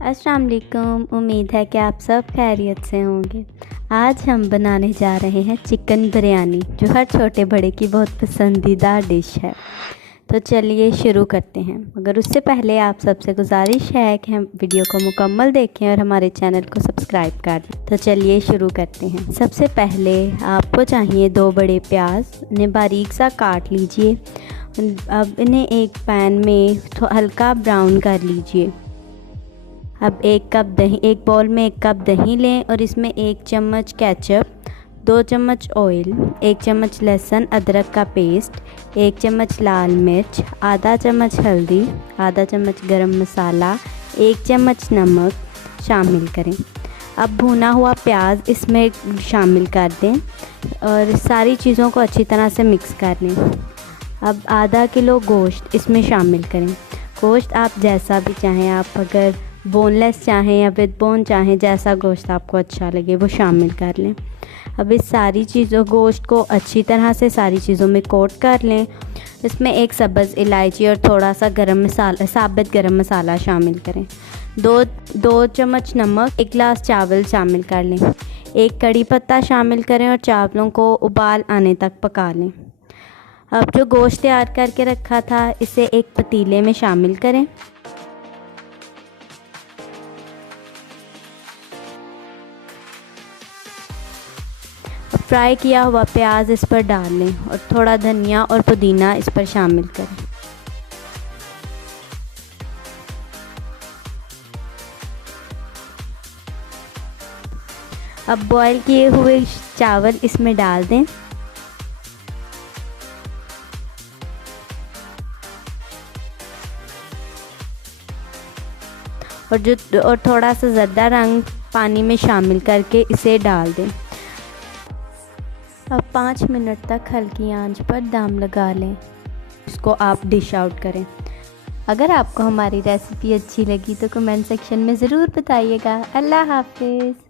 अस्सलाम वालेकुम। उम्मीद है कि आप सब खैरियत से होंगे। आज हम बनाने जा रहे हैं चिकन बिरयानी, जो हर छोटे बड़े की बहुत पसंदीदा डिश है। तो चलिए शुरू करते हैं, मगर उससे पहले आप सबसे गुजारिश है कि हम वीडियो को मुकम्मल देखें और हमारे चैनल को सब्सक्राइब कर दें। तो चलिए शुरू करते हैं। सबसे पहले आपको चाहिए 2 बड़े प्याज, इन्हें बारीक सा काट लीजिए। अब इन्हें एक पैन में हल्का ब्राउन कर लीजिए। अब एक बाउल में 1 कप दही लें और इसमें 1 चम्मच केचप, 2 चम्मच ऑयल, 1 चम्मच लहसुन अदरक का पेस्ट, 1 चम्मच लाल मिर्च, आधा चम्मच हल्दी, आधा चम्मच गरम मसाला, 1 चम्मच नमक शामिल करें। अब भुना हुआ प्याज इसमें शामिल कर दें और सारी चीज़ों को अच्छी तरह से मिक्स कर लें। अब आधा किलो गोश्त इसमें शामिल करें। गोश्त आप जैसा भी चाहें, आप अगर बोनलेस चाहें या विद बोन चाहें, जैसा गोश्त आपको अच्छा लगे वो शामिल कर लें। अब इस सारी चीज़ों गोश्त को अच्छी तरह से सारी चीज़ों में कोट कर लें। इसमें 1 सब्ज़ इलायची और थोड़ा सा साबित गरम मसाला शामिल करें। 2 चम्मच नमक, 1 गिलास चावल शामिल कर लें। 1 कड़ी पत्ता शामिल करें और चावलों को उबाल आने तक पका लें। अब जो गोश्त तैयार करके रखा था इसे एक पतीले में शामिल करें। फ्राई किया हुआ प्याज इस पर डाल लें और थोड़ा धनिया और पुदीना इस पर शामिल करें। अब बॉईल किए हुए चावल इसमें डाल दें। और थोड़ा सा ज़र्दा रंग पानी में शामिल करके इसे डाल दें। अब 5 मिनट तक हल्की आंच पर दम लगा लें। इसको आप डिश आउट करें। अगर आपको हमारी रेसिपी अच्छी लगी तो कमेंट सेक्शन में ज़रूर बताइएगा। अल्लाह हाफ़िज़।